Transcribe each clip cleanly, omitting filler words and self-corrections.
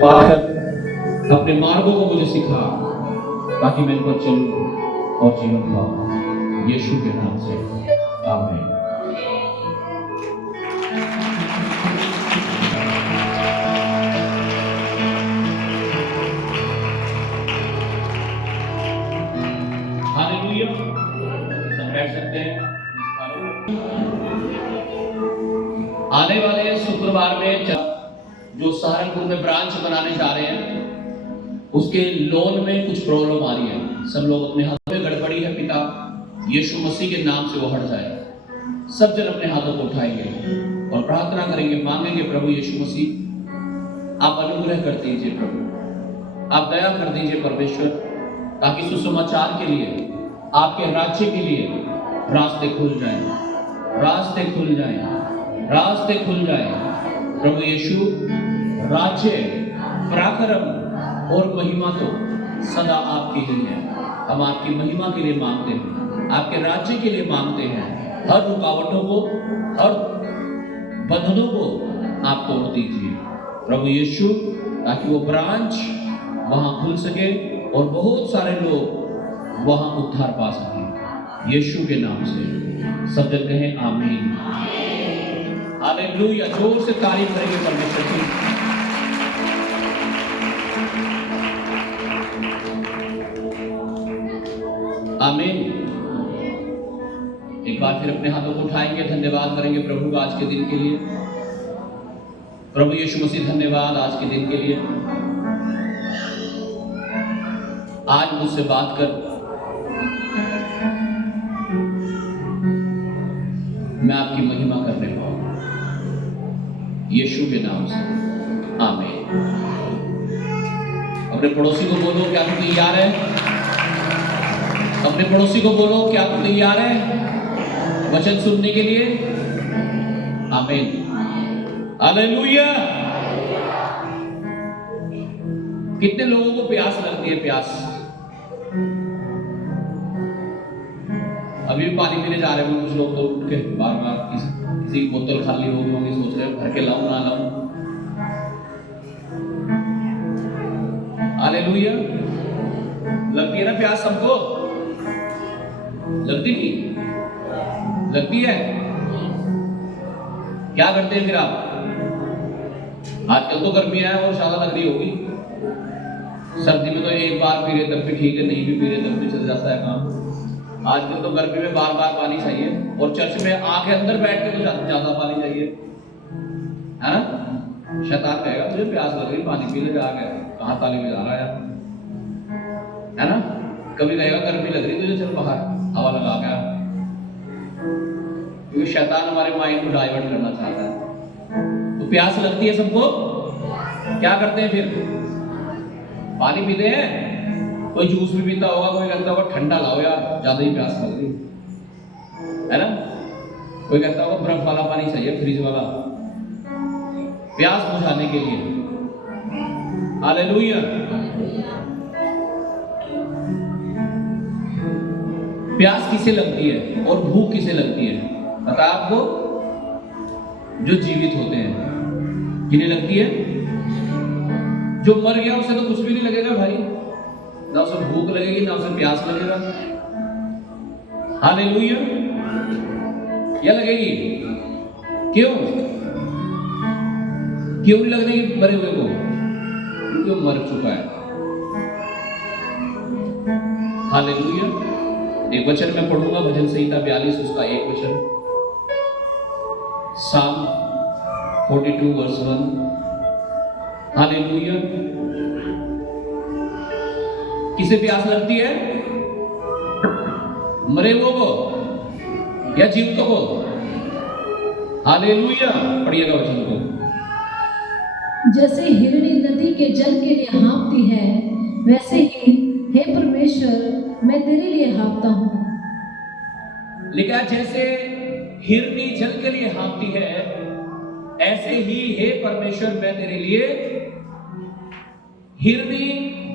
पाकर अपने मार्गों को मुझे सिखा ताकि मैं इन पर चलूं और जीवन पाऊं। यीशु के नाम से आमीन। हालेलुया। सब बैठ सकते हैं। आने वाले शुक्रवार में जो सहारनपुर में ब्रांच बनाने जा रहे हैं, उसके लोन में कुछ प्रॉब्लम आ रही है। सब लोग अपने हाथों में गड़बड़ी है पिता यीशु मसीह के नाम से वो हट जाए। सब जन अपने हाथों को उठाएंगे और प्रार्थना करेंगे, मांगेंगे, प्रभु यीशु मसीह आप अनुग्रह कर दीजिए, प्रभु आप दया कर दीजिए परमेश्वर, ताकि सुसमाचार के लिए, आपके राज्य के लिए रास्ते खुल जाएं, रास्ते खुल जाएं, रास्ते खुल जाएं। प्रभु यीशु, राज्य, पराक्रम और महिमा तो सदा आपके लिए है। हम आपकी महिमा के लिए मांगते हैं, आपके राज्य के लिए मांगते हैं। हर रुकावटों को, हर बंधनों को आप तोड़ दीजिए प्रभु यीशु, ताकि वो ब्रांच वहां खुल सके और बहुत सारे लोग वहां उद्धार पा सकें। यीशु के नाम से सब जन कहें आमीन। हालेलुया। जोर से तारीफ करेंगे परमेश्वर की। आमीन। एक बार फिर अपने हाथों को उठाएंगे, धन्यवाद करेंगे प्रभु आज के दिन के लिए। प्रभु यीशु मसीह धन्यवाद आज के दिन के लिए। आज मुझसे बात कर, मैं आपकी महिमा करने पाऊं, यीशु के नाम से आमीन। अपने पड़ोसी को बोलो, क्या तू तैयार है? अपने पड़ोसी को बोलो, क्या तू तैयार है वचन सुनने के लिए? आमीन। हालेलुया। कितने लोगों को प्यास लगती है? प्यास। अभी भी पानी पीने जा रहे हैं कुछ लोग, तो उठ के बार बार किसी की बोतल खाली होगी, सोच रहे भर के लाऊं ना लाऊं। हालेलुया। लगती है ना प्यास सबको? लगती नहीं? लगती है? क्या करते हैं फिर आप? आजकल तो गर्मी है और ज्यादा लग रही होगी। सर्दी में तो एक बार पी रहे तब भी ठीक है, नहीं भी पी रहे तब भी चल जाता है काम। आजकल तो गर्मी में बार बार पानी चाहिए, और चर्च में आके अंदर बैठ के तो ज्यादा पानी चाहिए, है ना? शैतान कहेगा मुझे प्यास लग रही, पानी पी ले जाके, कहाँ ताली में जा रहा है, है ना? कभी कहेगा गर्मी लग रही तुझे, चल बाहर हवा लगा के, क्योंकि शैतान हमारे माइंड को डाइवर्ट करना चाहता है। तो प्यास लगती है सबको, क्या करते हैं फिर? पानी पीते हैं। कोई जूस भी पीता होगा, कोई कहता होगा ठंडा लाओ यार, ज्यादा ही प्यास लग रही है ना? कोई कहता होगा बर्फ वाला पानी चाहिए, फ्रिज वाला, प्यास बुझाने के लिए। हालेलुया। प्यास किसे लगती है और भूख किसे लगती है? पता है आपको? जो जीवित होते हैं। किन्हें लगती है? जो मर गया उसे तो कुछ भी नहीं लगेगा भाई, ना उसे भूख लगेगी ना उसे प्यास लगेगा। हालेलुया। क्या लगेगी? क्यों? क्यों नहीं लगेगी मरे हुए को? क्योंकि वो मर चुका है। हालेलुया। एक वचन मैं पढ़ूंगा, भजन संहिता 42 उसका एक वचन, साम 42 वर्स 1। हालेलुया। किसे प्यास लगती है? मरे हुए को या जीवितों को? हालेलुया। पढ़िएगा वचन को। जैसे हिरणी नदी के जल के लिए हाँफती है, वैसे ही हे परमेश्वर मैं तेरे लिए हाँफता हूँ। लिखा जैसे हिरनी जल के लिए हाँफती है, ऐसे ही हे परमेश्वर मैं तेरे लिए। हिरनी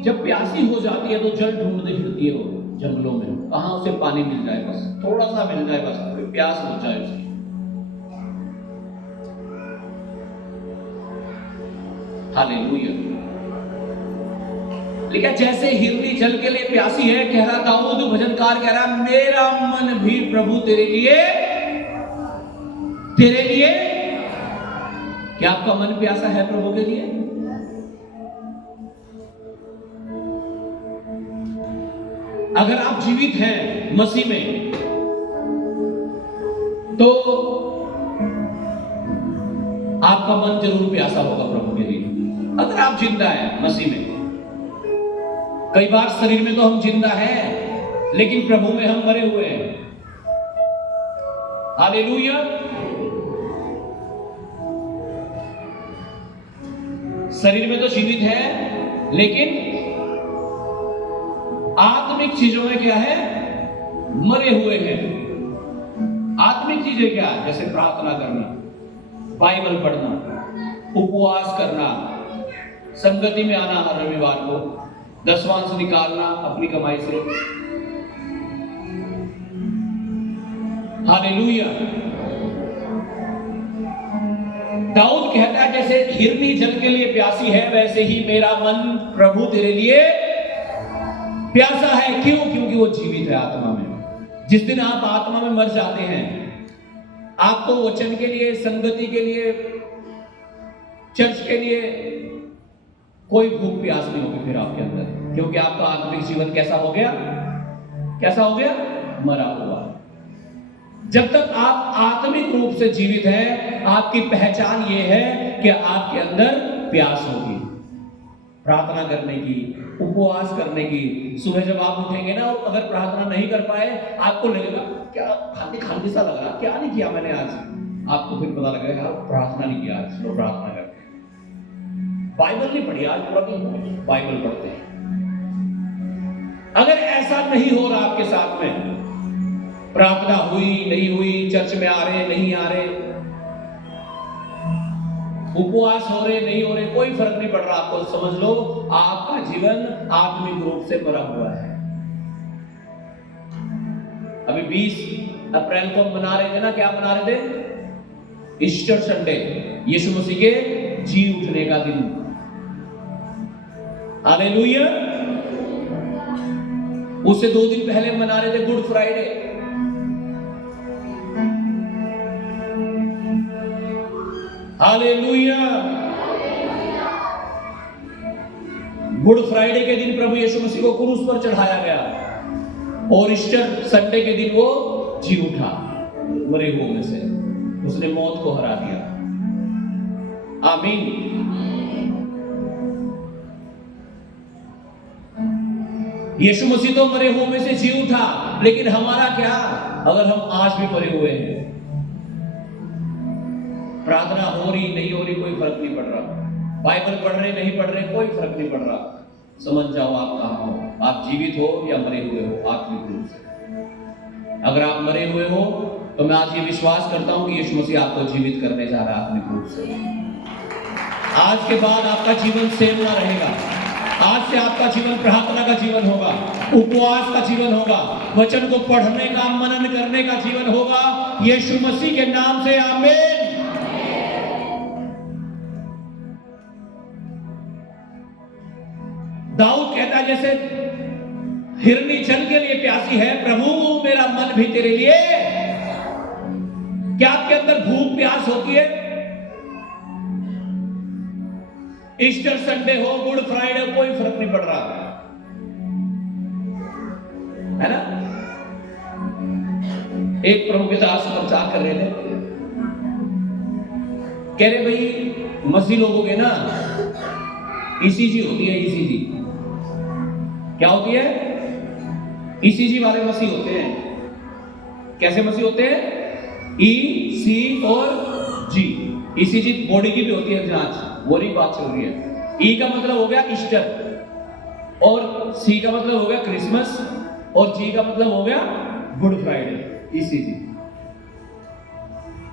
जब प्यासी हो जाती है तो जल ढूंढती फिरती है वो जंगलों में, कहां उसे पानी मिल जाए, बस थोड़ा सा मिल जाए, बस प्यास हो जाए उसकी। हालेलुया। लिखा जैसे हिरनी जल के लिए प्यासी है, कह रहा दाऊद भजनकार कह रहा मेरा मन भी प्रभु तेरे लिए क्या आपका मन प्यासा है प्रभु के लिए? अगर आप जीवित हैं मसीह में तो आपका मन जरूर प्यासा होगा प्रभु के लिए। अगर आप जिंदा हैं मसीह में, कई बार शरीर में तो हम जिंदा हैं लेकिन प्रभु में हम मरे हुए हैं। हालेलुया। शरीर में तो जीवित है लेकिन आत्मिक चीजों में क्या है? मरे हुए हैं। आत्मिक चीजें क्या? जैसे प्रार्थना करना, बाइबल पढ़ना, उपवास करना, संगति में आना हर रविवार को, दसवांश निकालना अपनी कमाई से। हालेलुया। दाऊद कहता है जैसे हिरनी जल के लिए प्यासी है वैसे ही मेरा मन प्रभु तेरे लिए प्यासा है। क्यों? क्योंकि वो जीवित है आत्मा में। जिस दिन आप आत्मा में मर जाते हैं, आपको वचन के लिए, संगति के लिए, चर्च के लिए कोई भूख प्यास नहीं होगी फिर आपके अंदर, क्योंकि आपका आत्मिक जीवन कैसा हो गया? कैसा हो गया? मरा हुआ। जब तक आप आत्मिक रूप से जीवित हैं, आपकी पहचान ये है कि आपके अंदर प्यास होगी प्रार्थना करने की, उपवास करने की। सुबह जब आप उठेंगे ना, अगर प्रार्थना नहीं कर पाए, आपको लगेगा क्या खाली खाली सा लग रहा, क्या नहीं किया मैंने आज। आपको फिर पता लगेगा यार प्रार्थना नहीं किया आज, चलो प्रार्थना करते हैं। बाइबल नहीं पढ़ी आज, पूरा दिन बाइबल पढ़ते हैं। अगर ऐसा नहीं हो रहा आपके साथ में, प्रार्थना हुई नहीं हुई, चर्च में आ रहे नहीं आ रहे, उपवास हो रहे नहीं हो रहे, कोई फर्क नहीं पड़ रहा आपको, समझ लो आपका जीवन आत्मिक रूप से मरा हुआ है। अभी 20 अप्रैल को हम मना रहे थे ना, क्या मना रहे थे? ईस्टर संडे, यीशु मसीह के जी उठने का दिन। हालेलुया। उससे 2 दिन पहले मना रहे थे good Friday. Hallelujah. Good Friday के दिन प्रभु यीशु मसीह को क्रूस पर चढ़ाया गया और ईस्टर संडे के दिन वो जी उठा मरे हुओं में से, उसने मौत को हरा दिया। आमीन। यीशु मसीह तो मरे हुओं में से जी उठा, लेकिन हमारा क्या? अगर हम आज भी मरे हुए हैं, प्रार्थना हो रही नहीं हो रही, कोई फर्क नहीं पड़ रहा, बाइबल पढ़ रहे नहीं पढ़ रहे, कोई फर्क नहीं पड़ रहा। समझ जाओ आप कहां हो, आप जीवित हो या मरे हुए हो आत्मिक रूप से। अगर आप मरे हुए हो तो मैं आज ये विश्वास करता हूं कि यीशु मसीह आपको जीवित करने जा रहा है आत्मिक रूप से। आज के बाद आपका जीवन सेम ना रहेगा। आज से आपका जीवन प्रार्थना का जीवन होगा, उपवास का जीवन होगा, वचन को पढ़ने का, मनन करने का जीवन होगा। यीशु मसीह के नाम से आमीन। दाऊद कहता है जैसे हिरनी जल के लिए प्यासी है, प्रभु मेरा मन भी तेरे लिए। क्या आपके अंदर भूख प्यास होती है? ईस्टर संडे हो, गुड फ्राइडे हो, कोई फर्क नहीं पड़ रहा है ना। एक प्रभु के दास प्रचार कर रहे थे, कह रहे भाई मसीह लोगों के ना ईसीजी होती है। ईसीजी क्या होती है? ईसीजी वाले मसीह होते हैं। कैसे मसीह होते हैं? ई, सी और जी। ईसीजी बॉडी की भी होती है जांच, वो नहीं बात चल रही है। ई का मतलब हो गया ईस्टर, और सी का मतलब हो गया क्रिसमस, और जी का मतलब हो गया गुड फ्राइडे। ईसीजी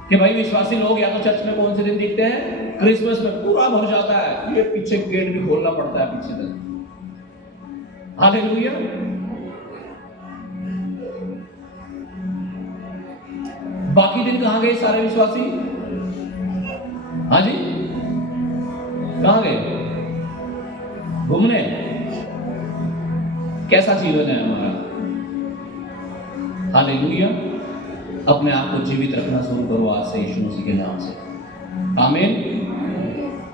कि भाई विश्वासी लोग या तो चर्च में कौन से दिन दिखते हैं? क्रिसमस में पूरा भर जाता है, ये पीछे गेट भी खोलना पड़ता है पीछे तक। हालेलुया। बाकी दिन कहां गए सारे विश्वासी? हाँ जी, कहां गए? घूमने। कैसा जीवन है हमारा? हालेलुया। अपने आप को जीवित रखना शुरू करो आज से यीशु मसीह के नाम से। आमीन,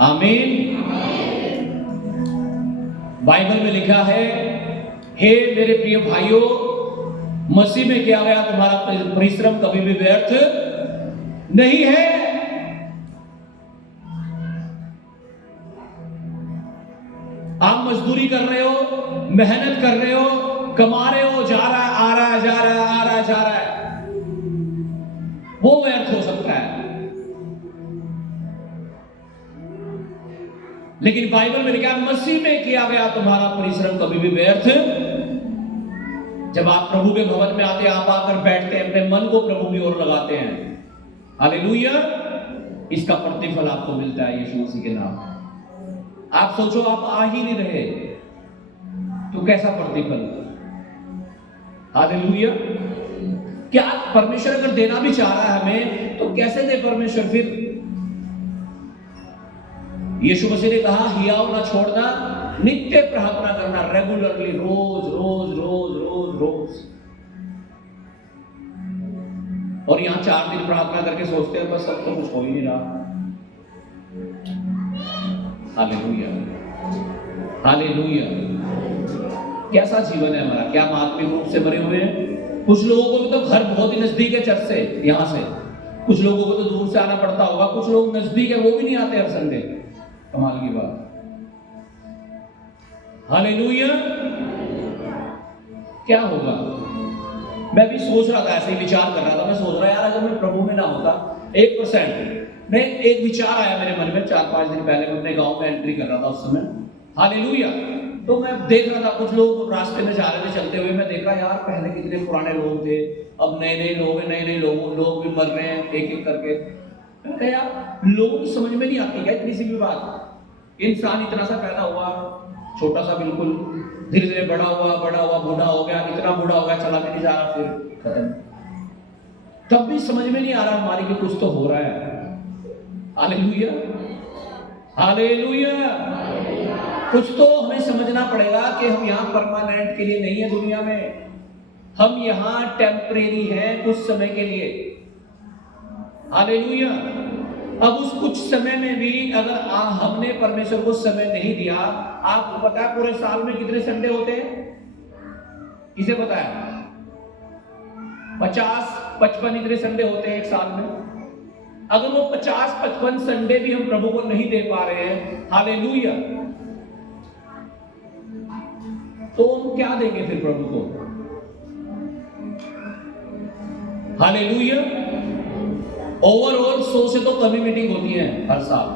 आमीन। बाइबल में लिखा है, हे मेरे प्रिय भाइयों, मसीह में किया गया तुम्हारा परिश्रम कभी भी व्यर्थ नहीं है। आप मजदूरी कर रहे हो, मेहनत कर रहे हो, कमा रहे हो, जा रहा है, आ रहा है, जा रहा है, आ रहा है, जा रहा है, वो व्यर्थ हो सकता है। लेकिन बाइबल में लिखा है, मसीह में किया गया तुम्हारा परिश्रम कभी भी व्यर्थ। जब आप प्रभु के भवन में आते हैं, आप आकर बैठते हैं, अपने मन को प्रभु की ओर लगाते हैं, हालेलुया, इसका प्रतिफल आपको मिलता है यीशु मसीह के नाम। आप सोचो, आप आ ही नहीं रहे तो कैसा प्रतिफल? हालेलुया। क्या परमेश्वर अगर देना भी चाह रहा है हमें तो कैसे दे परमेश्वर? फिर यीशु मसीह ने कहा, हियाव ना छोड़ना, नित्य प्रार्थना करना, रेगुलरली, रोज रोज रोज रोज रोज। और यहां 4 दिन प्रार्थना करके सोचते हैं बस सब तो कुछ हो ही नहीं रहा। Hallelujah, hallelujah. कैसा जीवन है हमारा? क्या हम आत्मिक रूप से भरे हुए हैं? कुछ लोगों को भी तो घर बहुत ही नजदीक है चर्च से, यहां से। कुछ लोगों को तो दूर से आना पड़ता होगा, कुछ लोग नजदीक है वो भी नहीं आते हर संडे। कमाल की बात। हालेलुया। क्या होगा? मैं भी सोच रहा था, ऐसे ही विचार कर रहा था, मैं सोच रहा यार अगर मैं प्रभु में ना होता 1%, मैं एक विचार आया मेरे मन में 4-5 दिन पहले। मैं अपने गांव में एंट्री कर रहा था उस समय, हालेलुया। तो मैं देख रहा था कुछ लोग रास्ते में जा रहे थे चलते हुए, मैं देखा यार पहले कितने पुराने लोग थे, अब नए नए लोग हैं, नए नए लोग भी मर रहे हैं एक एक करके। मैं कहा यार लोगों की समझ में नहीं आती क्या इतनी सी भी बात? इंसान इतना सा पैदा हुआ, छोटा सा बिल्कुल, धीरे धीरे बड़ा हुआ बूढ़ा हो गया, इतना बूढ़ा हो गया चला भी नहीं जा रहा, फिर खत्म। तब भी समझ में नहीं आ रहा हमारी कि कुछ तो हो रहा है। Hallelujah, hallelujah. कुछ तो हमें समझना पड़ेगा कि हम यहाँ परमानेंट के लिए नहीं है दुनिया में, हम यहाँ टेम्परेरी हैं कुछ समय के लिए। हालेलुया। अब उस कुछ समय में भी अगर हमने परमेश्वर को समय नहीं दिया, आपको पता है पूरे साल में कितने संडे होते हैं? किसे पता है? 50-55 इतने संडे होते हैं एक साल में। अगर वो 50-55 संडे भी हम प्रभु को नहीं दे पा रहे हैं, हालेलुया, तो हम क्या देंगे फिर प्रभु को? हालेलुया। ओवरऑल 100 से तो कम ही मीटिंग होती है हर साल,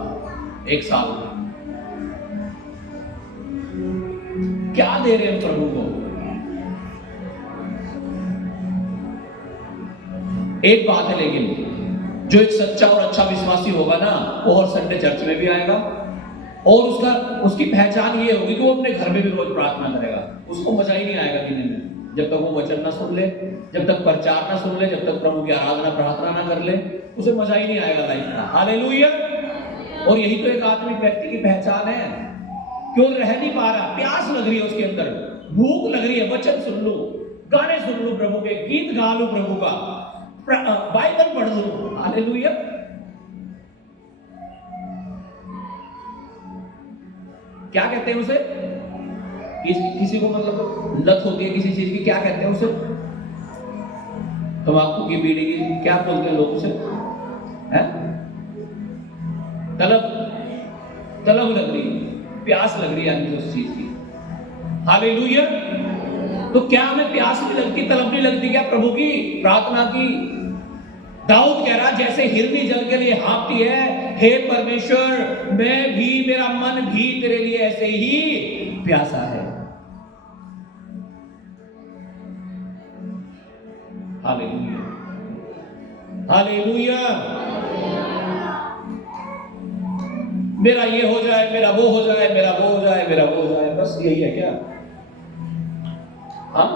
एक साल में। क्या दे रहे हैं प्रभु को? एक बात है लेकिन, जो एक सच्चा और अच्छा विश्वासी होगा ना, वो हर संडे चर्च में भी आएगा, और उसकी पहचान ये होगी कि वो अपने घर में भी रोज प्रार्थना करेगा। उसको मजा ही नहीं आएगा जीने में जब तक वो वचन ना सुन ले, जब तक प्रचार ना सुन ले, जब तक प्रभु की आराधना प्रार्थना ना कर ले, उसे मजा ही नहीं आएगा लाइफ में। हालेलुया। और यही तो एक आत्मिक व्यक्ति की पहचान है। क्यों रह नहीं पा रहा? प्यास लग रही है उसके अंदर, भूख लग रही है, वचन सुन लो, गाने सुन लो प्रभु के, गीत गा लो प्रभु का, बाइबल पढ़ लो। हालेलुया। क्या कहते हैं उसे? किसी को मतलब लत होती है किसी चीज की, क्या कहते हैं उसे? तंबाकू की, बीड़ी की, क्या बोलते हैं लोग उसे? है? तलब लग रही, प्यास लग रही है उस चीज की। हालेलुया। तो क्या हमें प्यास नहीं लगती, तलब नहीं लगती क्या प्रभु की, प्रार्थना की? दाऊद कह रहा जैसे हिरनी जल के लिए हाँफती है, हे परमेश्वर मैं भी, मेरा मन भी तेरे लिए ऐसे ही प्यासा है। Hallelujah, hallelujah. मेरा ये हो जाए, मेरा वो हो जाए, मेरा वो हो जाए, मेरा वो हो जाए, बस यही है क्या? हाँ,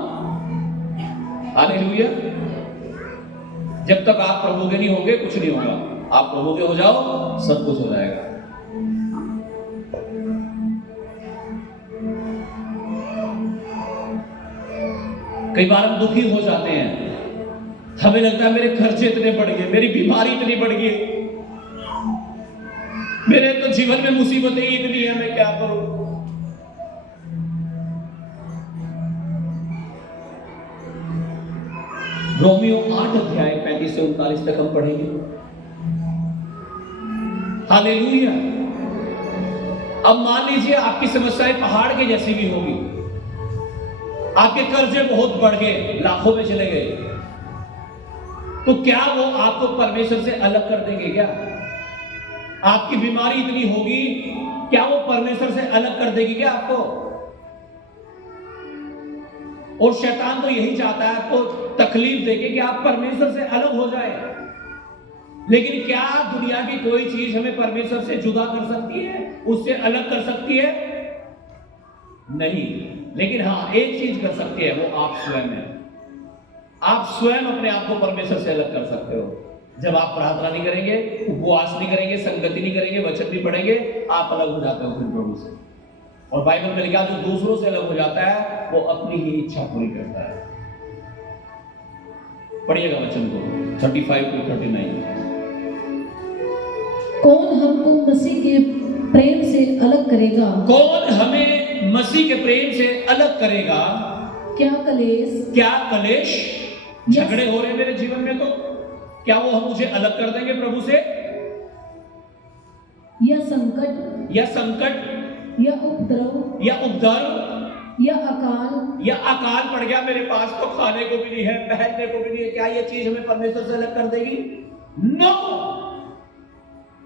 हालेलुया। जब तक आप प्रभु के नहीं होंगे कुछ नहीं होगा। आप प्रभु के हो जाओ, सब कुछ हो जाएगा। कई बार हम दुखी हो जाते हैं, हमें लगता है मेरे खर्चे इतने बढ़ गए, मेरी बीमारी इतनी बढ़ गई, मेरे तो जीवन में मुसीबतें ही इतनी है, मैं क्या करूं। रोमियो 8 अध्याय 35 से 39 तक हम पढ़ेंगे। हालेलुया। अब मान लीजिए आपकी समस्याएं पहाड़ के जैसी भी होगी, आपके कर्जे बहुत बढ़ गए, लाखों में चले गए, तो क्या वो आपको परमेश्वर से अलग कर देंगे? क्या आपकी बीमारी इतनी होगी, क्या वो परमेश्वर से अलग कर देगी क्या आपको? और शैतान तो यही चाहता है आपको तकलीफ देके कि आप परमेश्वर से अलग हो जाए। लेकिन क्या दुनिया की कोई चीज हमें परमेश्वर से जुदा कर सकती है, उससे अलग कर सकती है? नहीं। लेकिन हाँ, एक चीज कर सकती है, वो आप स्वयं है। आप स्वयं अपने आप को परमेश्वर से अलग कर सकते हो। जब आप प्रार्थना नहीं करेंगे, उपवास नहीं करेंगे, संगति नहीं करेंगे, वचन नहीं पढ़ेंगे, आप अलग हो जाते हो फिर प्रभु से। और बाइबल में लिखा जो दूसरों से अलग हो जाता है वो अपनी ही इच्छा पूरी करता है। पढ़िएगा वचन को 35 to 39। कौन हमको मसीह के प्रेम से अलग करेगा? कौन हमें मसीह के प्रेम से अलग करेगा? क्या कलेश, क्या कलेश, झगड़े हो रहे हैं मेरे जीवन में, तो क्या वो हम मुझे अलग कर देंगे प्रभु से? या संकट, या संकट, या उपद्रव, या उपद्रव, या अकाल, या अकाल पड़ गया मेरे पास, तो खाने को भी नहीं है, पहनने को भी नहीं है, क्या ये चीज हमें परमेश्वर से अलग कर देगी? नो,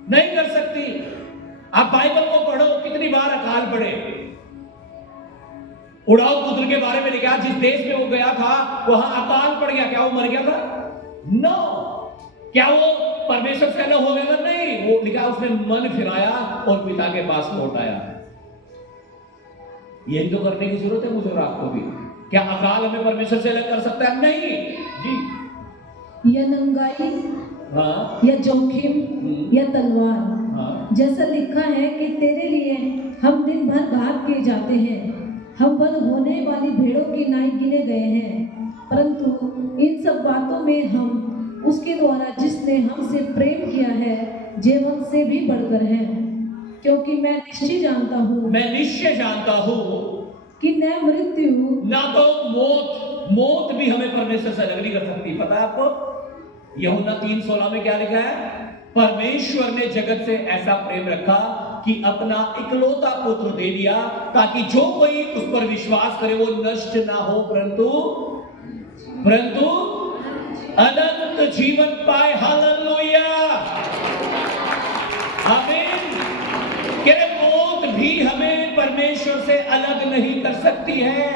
नहीं कर सकती। आप बाइबल को पढ़ो, कितनी बार अकाल पड़े। उड़ाऊ पुत्र के बारे में लिखा, जिस देश में वो गया था वहां अकाल पड़ गया, क्या वो मर गया था? नो। क्या वो परमेश्वर से अलग हो गया था? नहीं। वो लिखा उसने मन फिराया और पिता के पास लौट आया। यही तो करने की जरूरत है मुझे और आपको भी। क्या अकाल हमें परमेश्वर से अलग कर सकता है? नहीं जी। या नंगाई, हाँ, या जोखिम, या तलवार, हाँ, जैसा लिखा है कि तेरे लिए हम दिन भर भाग के जाते हैं, हम बंद होने वाली भेड़ों की नाई गिने गए हैं। परंतु इन सब बातों में हम उसके द्वारा जिसने हमसे प्रेम किया है जीवन से भी बढ़कर हैं, क्योंकि मैं निश्चय जानता हूँ, मैं निश्चय जानता हूँ कि न मृत्यु, ना तो मौत भी हमें परमेश्वर से अलग नहीं कर सकती। पता है आपको यूहन्ना 3:16 में क्या लिखा है? परमेश्वर ने जगत से ऐसा प्रेम रखा कि अपना इकलौता पुत्र दे दिया, ताकि जो कोई उस पर विश्वास करे वो नष्ट ना हो, परंतु अनंत जीवन पाए। हालेलुया, आमीन। कि मौत भी हमें परमेश्वर से अलग नहीं कर सकती है।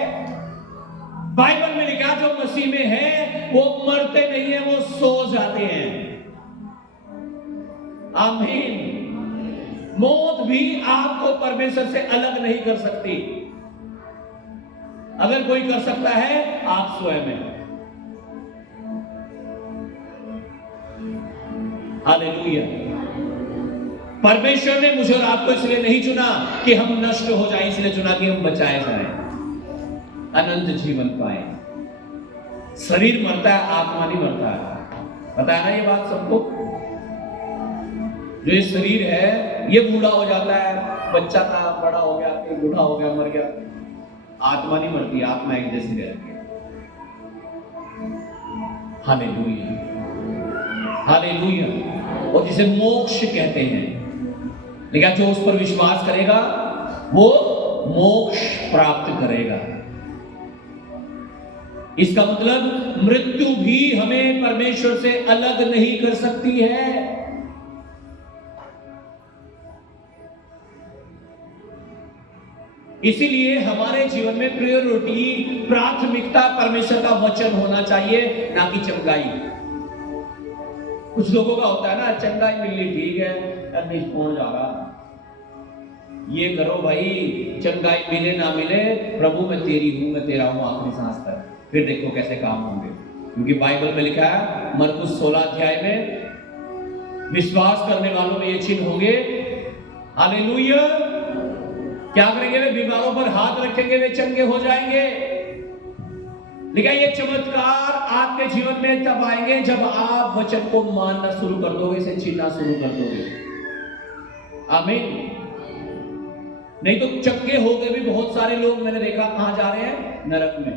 बाइबल में लिखा जो मसीह में है वो मरते नहीं है, वो सो जाते हैं। आमीन। मौत भी आपको परमेश्वर से अलग नहीं कर सकती। अगर कोई कर सकता है, आप स्वयं हैं। हालेलुया। परमेश्वर ने मुझे और आपको इसलिए नहीं चुना कि हम नष्ट हो जाएं, इसलिए चुना कि हम बचाए जाएं, अनंत जीवन पाए। शरीर मरता है, आत्मा नहीं मरता है। पता है ना ये बात सबको? जो ये शरीर है ये बूढ़ा हो जाता है, बच्चा था, बड़ा हो गया, फिर बूढ़ा हो गया, मर गया। आत्मा नहीं मरती, आत्मा एक जैसी रहती है। Hallelujah, hallelujah. और जिसे मोक्ष कहते हैं, लेकिन जो उस पर विश्वास करेगा वो मोक्ष प्राप्त करेगा। इसका मतलब मृत्यु भी हमें परमेश्वर से अलग नहीं कर सकती है। इसीलिए हमारे जीवन में प्रायोरिटी, प्राथमिकता परमेश्वर का वचन होना चाहिए, ना कि चंगाई। कुछ लोगों का होता है ना, चंगाई मिलनी ठीक है, कौन जा रहा, ये करो भाई, चंगाई मिले ना मिले, प्रभु मैं तेरी हूं, मैं तेरा हूं आखिरी सांस तक, फिर देखो कैसे काम होंगे। क्योंकि बाइबल में लिखा है मरकुस 16 अध्याय में, विश्वास करने वालों में ये चिन्ह होंगे। हालेलुया। क्या करेंगे? वे बीमारों पर हाथ रखेंगे, वे चंगे हो जाएंगे। लेकिन ये चमत्कार आपके जीवन में तब आएंगे जब आप वचन को मानना शुरू कर दोगे, इसे छीनना शुरू कर दोगे। आमीन। नहीं तो चक्के हो गए भी बहुत सारे लोग मैंने देखा कहां जा रहे हैं, नरक में।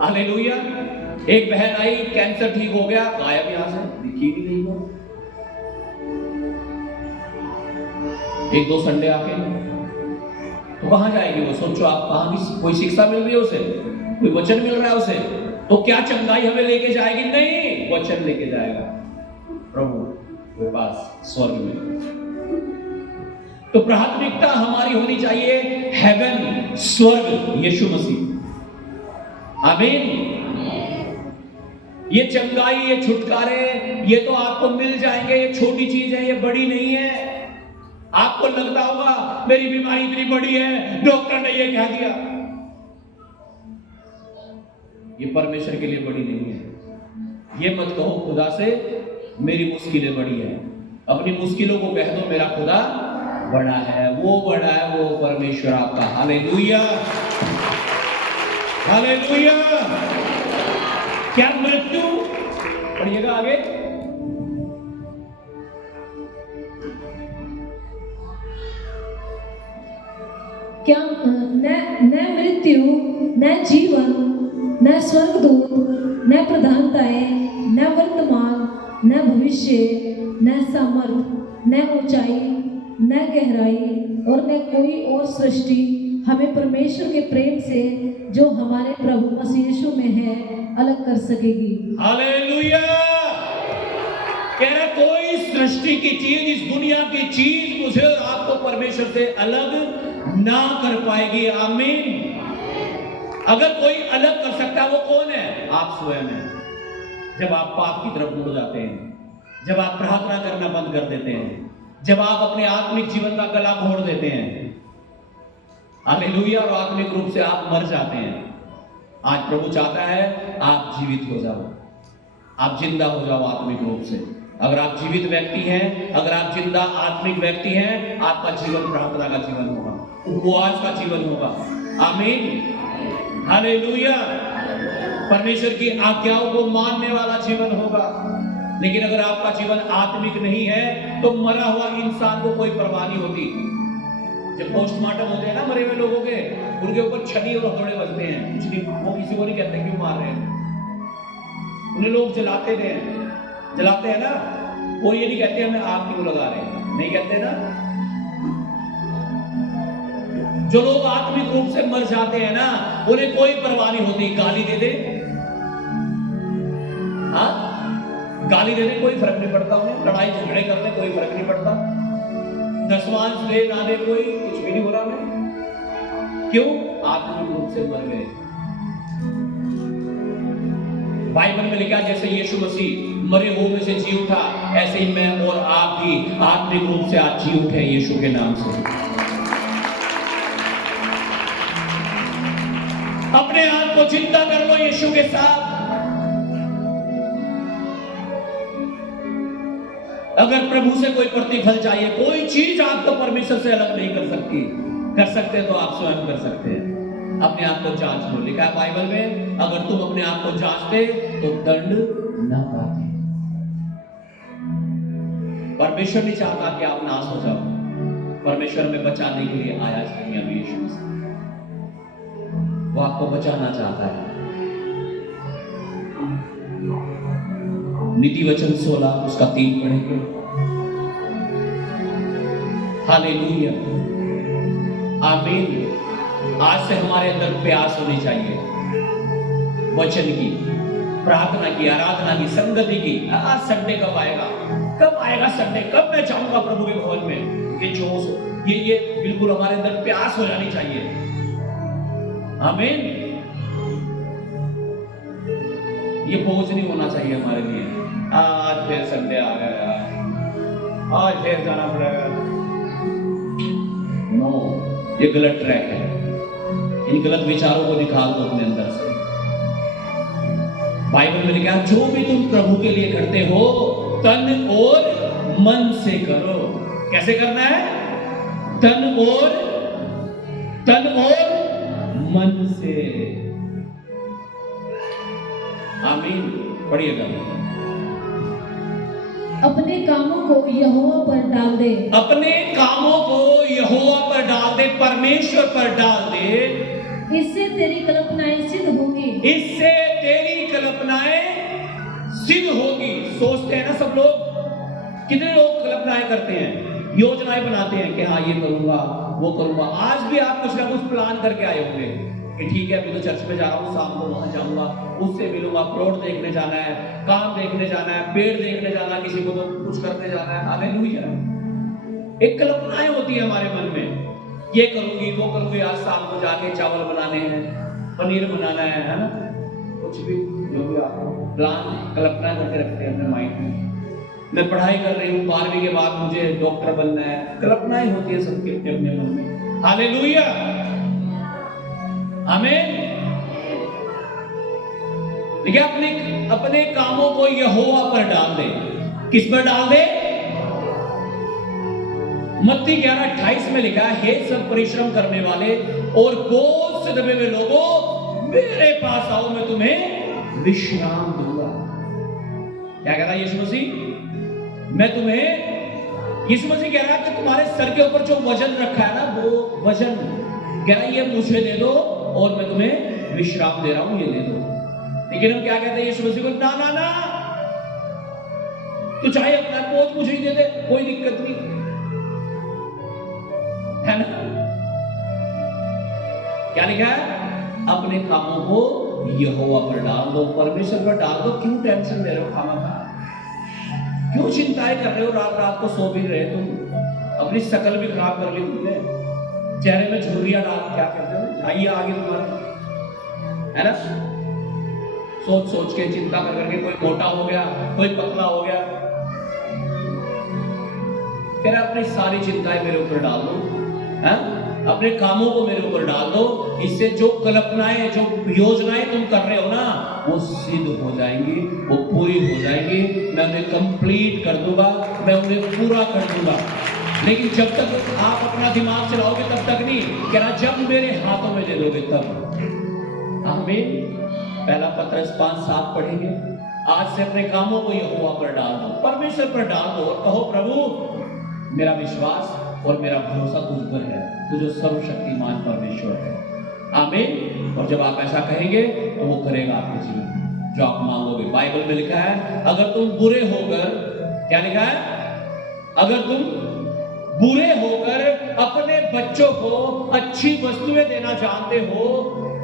हालेलुया। एक बहन आई, कैंसर ठीक हो गया, गायब यहां से, दिखी भी नहीं वो। एक दो संडे आके तो कहां जाएगी वो? सोचो आप, कहां की कोई शिक्षा मिल रही है उसे, कोई वचन मिल रहा है उसे, तो क्या चंगाई हमें लेके जाएगी? नहीं, वचन लेके जाएगा प्रभु के पास स्वर्ग में। तो प्राथमिकता हमारी होनी चाहिए हेवन, स्वर्ग, यीशु मसीह। आमीन। ये चंगाई, ये छुटकारे, ये तो आपको मिल जाएंगे, ये छोटी चीज है, ये बड़ी नहीं है। आपको लगता होगा मेरी बीमारी इतनी बड़ी है, डॉक्टर ने ये कह दिया। ये परमेश्वर के लिए बड़ी नहीं है। ये मत कहो खुदा से मेरी मुश्किलें बड़ी है। अपनी मुश्किलों को कह दो मेरा खुदा बड़ा है, वो बड़ा है, वो परमेश्वर आपका। Hallelujah, hallelujah. क्या मृत्यु, पढ़िएगा आगे, क्या न मृत्यु, न जीवन, न स्वर्गदूत, न प्रधानताएं, न वर्तमान, न भविष्य, न सामर्थ, न ऊंचाई, न गहराई और न कोई और सृष्टि हमें परमेश्वर के प्रेम से जो हमारे प्रभु मसीह यीशु में है अलग कर सकेगी। हालेलुया। कह रहा कोई सृष्टि की चीज, इस दुनिया की चीज मुझे आपको परमेश्वर से अलग ना कर पाएगी। आमीन। अगर कोई अलग कर सकता है वो कौन है? आप स्वयं हैं। जब आप पाप की तरफ मुड़ जाते हैं, जब आप प्रार्थना करना बंद कर देते हैं, जब आप अपने आत्मिक जीवन का गला घोट देते हैं, हालेलुया, और आत्मिक रूप से आप मर जाते हैं। आज प्रभु चाहता है आप जीवित हो जाओ, आप जिंदा हो जाओ आत्मिक रूप से। अगर आप जीवित व्यक्ति हैं, अगर आप जिंदा आत्मिक व्यक्ति हैं, आपका जीवन प्रार्थना का जीवन होगा, उपवास का जीवन होगा। आमीन, हालेलुया। परमेश्वर की आज्ञाओं को मानने वाला जीवन होगा। लेकिन अगर आपका जीवन आत्मिक नहीं है तो मरा हुआ इंसान को कोई परवाह नहीं होती। जब पोस्टमार्टम होते हैं ना मरे हुए लोगों के, उनके ऊपर छड़ी और हथौड़े बजते हैं, कुछ नहीं, वो किसी को नहीं कहते क्यों मार रहे हैं। उन्हें लोग जलाते हैं ना, वो ये नहीं कहते हमें आग क्यों लगा रहे हैं, नहीं कहते ना। जो लोग आत्मिक रूप से मर जाते हैं ना, उन्हें कोई परवाह नहीं होती। गाली दे दे, हाँ, गाली देने कोई फर्क नहीं पड़ता उन्हें, लड़ाई झगड़े करने कोई फर्क नहीं पड़ता, दसवांश दे ना दे कोई कुछ भी नहीं हो रहा उन्हें। क्यों? आत्मिक रूप से मर गए। बाइबल में लिखा जैसे यीशु मसीह मरे हुए में से जी उठा, ऐसे ही मैं और आप भी आत्मिक रूप से आज जी उठे यीशु के नाम से। अपने आप को जिंदा कर लो यीशु के साथ। अगर प्रभु से कोई प्रतिफल चाहिए, कोई चीज आपको परमेश्वर से अलग नहीं कर सकती। कर सकते तो आप स्वयं कर सकते हैं। अपने आप को जांच लो। लिखा है बाइबल में, अगर तुम अपने आप को जांचते तो दंड न पाते। परमेश्वर नहीं चाहता कि आप नाश हो जाओ। परमेश्वर में बचाने के लिए आया इस दुनिया में यीशु मसीह। वो आपको बचाना चाहता है। नीति वचन 16 उसका 3 पढ़ेंगे। हालेलुया, आमीन। आज से हमारे अंदर प्यास होनी चाहिए वचन की, प्रार्थना की, आराधना की, संगति की। आज संडे कब आएगा? कब आएगा संडे? कब मैं जाऊंगा प्रभु के भवन में? ये जोश, ये बिल्कुल हमारे अंदर प्यास हो जानी चाहिए। आमीन। ये बोझ नहीं होना चाहिए हमारे लिए। आज फिर संडे आ गया, आज फिर जाना पड़ेगा। नो, ये गलत ट्रैक है। इन गलत विचारों को निकाल दो अपने अंदर से। बाइबल में लिखा है जो भी तुम प्रभु के लिए करते हो तन और मन से करो। कैसे करना है? तन और मन से। आमीन। पढ़िएगा। अपने कामों को यहोवा पर डाल दे। अपने कामों को यहोवा पर डाल दे, परमेश्वर पर डाल दे। इससे तेरी कल्पनाएं सिद्ध होंगी। इससे तेरी कल्पनाएं सिद्ध होगी। सोचते हैं ना सब लोग, कितने लोग कल्पनाएं करते हैं, योजनाएं बनाते हैं कि हाँ ये करूंगा वो करूंगा। आज भी आप कुछ ना कुछ प्लान करके आए होंगे कि ठीक है अभी तो चर्च में जा रहा हूँ, शाम को वहां जाऊंगा, उससे मिलूंगा, प्लॉट देखने जाना है, काम देखने जाना है, पेड़ देखने जाना है, किसी को तो कुछ करने जाना है। हालेलुया। एक कल्पनाएं होती है हमारे मन में, ये करूंगी वो करूंगी, आज शाम को जाके चावल बनाने हैं, पनीर बनाना है ना, कुछ भी जो भी आप प्लान कल्पना करके रखते हैं अपने माइंड में। मैं पढ़ाई कर रही हूँ, 12वीं के बाद मुझे डॉक्टर बनना है, कल्पनाएं होती है सबके अपने मन में। हालेलुया। आमीन। देखिए अपने कामों को यहोवा पर डाल दे। किस पर डाल दे? मत्ती 11:28 में लिखा है, हे सब परिश्रम करने वाले और बोझ से दबे हुए लोगों, मेरे पास आओ, मैं तुम्हें विश्राम दूंगा। क्या कह रहा है यीशु मसीह? मैं तुम्हें, यीशु मसीह कह रहा है कि तुम्हारे सर के ऊपर जो वजन रखा है ना, वो वजन कह रहा है ये मुझे दे दो और मैं तुम्हें विश्राम दे रहा हूं, ये दे दो। लेकिन हम क्या कहते हैं यीशु मसीह को? ना ना ना, तू चाहे अपना बोझ मुझे ही दे दे, कोई दिक्कत नहीं है ना। क्या लिखा है? अपने कामों को यहोवा पर डाल दो, परमेश्वर पर डाल दो। क्यों टेंशन ले रहे हो खामा खा? क्यों चिंताएं कर रहे हो? रात रात को सो भी रहे तुम, अपनी शकल भी खराब कर ली तुमने, चेहरे में झुर्रियां डाल, क्या कहते हो, झाइयां आ गई तुम्हारे, है ना। सोच सोच के, चिंता कर करके, कोई मोटा हो गया, कोई पतला हो गया। कह रहा अपनी सारी चिंताएं मेरे ऊपर डाल दो, है? अपने कामों को मेरे ऊपर डाल दो। इससे जो कल्पनाएं, जो योजनाएं तुम कर रहे हो ना, वो सिद्ध हो जाएंगी, वो पूरी हो जाएंगी। मैं उन्हें कंप्लीट कर दूंगा, मैं उन्हें पूरा कर दूंगा। लेकिन जब तक आप अपना दिमाग चलाओगे तब तक नहीं। कह रहा जब मेरे हाथों में दे दोगे तब। आमीन। पहला पत्रस 5:7 पढ़ेंगे। आज से अपने कामों को यहोवा पर डाल दो, परमेश्वर पर डाल दो और कहो, प्रभु मेरा विश्वास और मेरा भरोसा तुझ पर है, तू जो सर्वशक्तिमान परमेश्वर है। आमीन। और जब आप ऐसा कहेंगे तो वो करेगा आपके जीवन में जो आप मांगोगे। बाइबल में लिखा है, अगर तुम बुरे होकर, क्या लिखा है? अगर तुम बुरे होकर अपने बच्चों को अच्छी वस्तुएं देना जानते हो,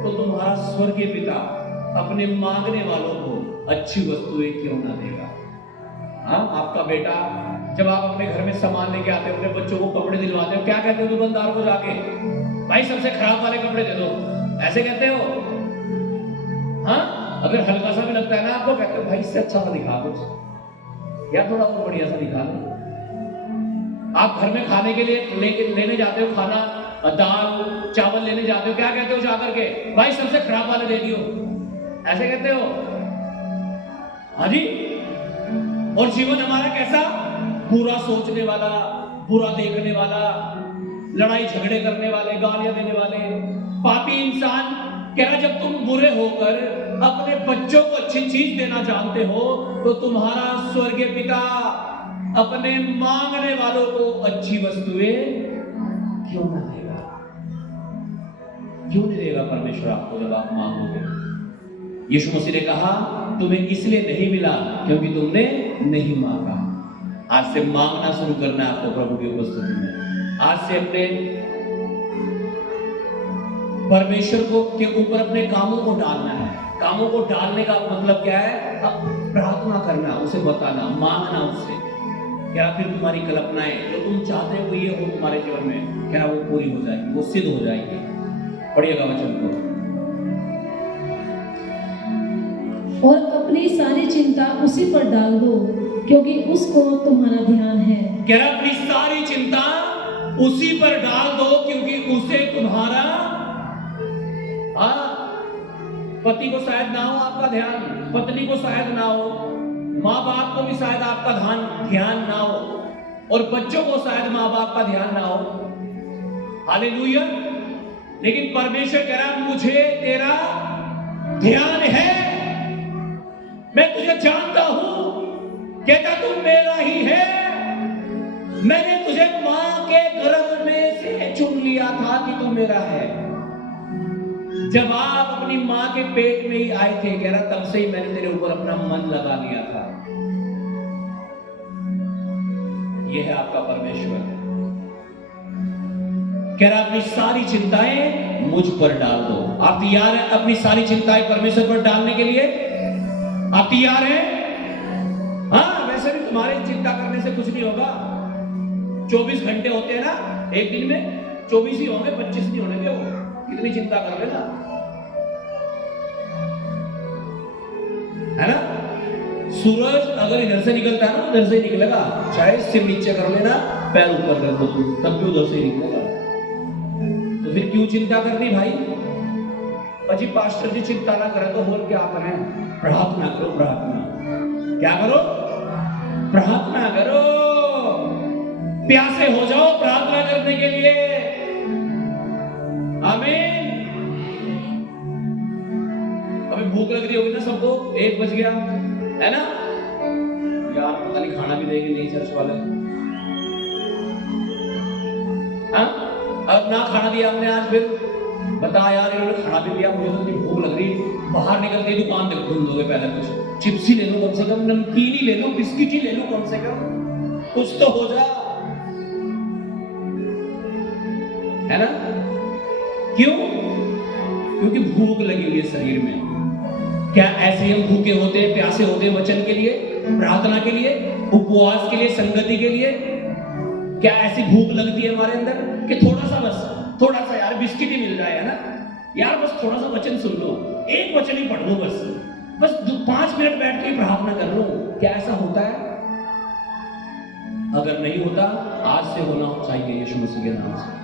तो तुम्हारा स्वर्गीय पिता अपने मांगने वालों को अच्छी वस्तुएं क्यों ना देगा। हाँ, आपका बेटा, जब आप अपने घर में सामान लेके आते हो, अपने बच्चों को कपड़े दिलवाते हो, क्या कहते हो दुकानदार को जाके? भाई सबसे खराब वाले कपड़े दे दो, ऐसे कहते हो? हाँ, अगर हल्का सा भी लगता है ना आपको, कहते हो भाई इससे अच्छा सा दिखा कुछ, या थोड़ा और बढ़िया सा दिखा दो। आप घर में खाने के लिए लेने जाते हो, खाना, दाल चावल लेने जाते हो, क्या कहते हो जाकर के? भाई सबसे खराब वाले दे दियो, ऐसे कहते हो? हाँ जी। और जीवन हमारा कैसा? बुरा सोचने वाला, बुरा देखने वाला, लड़ाई झगड़े करने वाले, गालियां देने वाले, पापी इंसान। कह रहा जब तुम बुरे होकर अपने बच्चों को अच्छी चीज देना जानते हो, तो तुम्हारा स्वर्गीय पिता अपने मांगने वालों को अच्छी वस्तुएं क्यों ना देगा? क्यों नहीं देगा परमेश्वर आपको जब आप मांगोगे? यीशु मसीह ने कहा, तुम्हें इसलिए नहीं मिला क्योंकि तुमने नहीं मांगा। आज से मांगना शुरू करना है आपको प्रभु की उपस्थिति में। आज से अपने परमेश्वर को के ऊपर अपने कामों को डालना है। कामों को डालने का मतलब क्या है? अब प्रार्थना करना, उसे बताना, मांगना उससे। क्या फिर तुम्हारी कल्पनाएं जो तुम चाहते हो ये हो तुम्हारे जीवन में, क्या वो पूरी हो जाएगी, वो सिद्ध हो जाएगी। पढ़िएगा वचन को। और अपनी सारी चिंता उसी पर डाल दो, क्योंकि उसको तुम्हारा ध्यान है। कह रहा अपनी सारी चिंता उसी पर डाल दो, क्योंकि उसे तुम्हारा, पति को शायद ना हो आपका ध्यान, पत्नी को शायद ना हो, माँ बाप को भी शायद आपका ध्यान ना हो, और बच्चों को शायद माँ बाप का ध्यान ना हो। हालेलुया। लेकिन परमेश्वर कह रहा मुझे तेरा ध्यान है, मैं तुझे जानता हूं। कहता तू मेरा ही है, मैंने तुझे मां के गर्भ में से चुन लिया था कि तू मेरा है। जब आप अपनी मां के पेट में ही आए थे, कह रहा तब से ही मैंने तेरे ऊपर अपना मन लगा लिया था। यह है आपका परमेश्वर। कह रहा अपनी सारी चिंताएं मुझ पर डाल दो। आप तैयार हैं अपनी सारी चिंताएं परमेश्वर पर डालने के लिए? आप तैयार हैं? हाँ, वैसे भी तुम्हारे चिंता करने से कुछ नहीं होगा। 24 घंटे होते हैं ना एक दिन में, 24 ही होंगे, 25 नहीं होंगे। वो कितनी चिंता कर लेना, है ना? सूरज अगर इधर से निकलता है ना, उधर से ही निकलेगा। चाहे सिर नीचे कर लेना, पैर ऊपर कर दो, तब भी उधर से ही निकलेगा। तो फिर क्यों चिंता करनी भाई? अजी पास्टर जी चिंता ना करें तो और क्या करें? प्रार्थना करो, प्रार्थना। क्या करो? प्रार्थना करो। प्यासे हो जाओ प्रार्थना करने के लिए। आमीन। अभी भूख लग रही होगी ना सबको, 1 बज गया है ना यार, पता नहीं खाना भी देंगे नहीं चर्च वाले। हाँ, अब ना खाना दिया हमने आज, फिर बता यार इन्होंने खाना भी दिया, मुझे तो इतनी भूख लग रही। बाहर निकलते ही दुकान देख ढूंढ लोगे, पहले कुछ चिप्स ही ले लो, कम से कम नमकीन ही ले लो, बिस्किट ही ले लो, कम से कम कुछ तो हो जा, है ना? क्यों? क्योंकि भूख लगी हुई है शरीर में। क्या ऐसे हम भूखे होते हैं, प्यासे होते हैं वचन के लिए, प्रार्थना के लिए, उपवास के लिए, संगति के लिए? क्या ऐसी भूख लगती है हमारे अंदर कि थोड़ा सा, बस थोड़ा सा यार बिस्किट ही मिल जाए, है ना यार, बस थोड़ा सा वचन सुन लो, एक वचन ही पढ़ लो, बस 5 मिनट बैठ के प्रार्थना कर लो। क्या ऐसा होता है? अगर नहीं होता, आज से होना चाहिए यीशु मसीह के नाम से।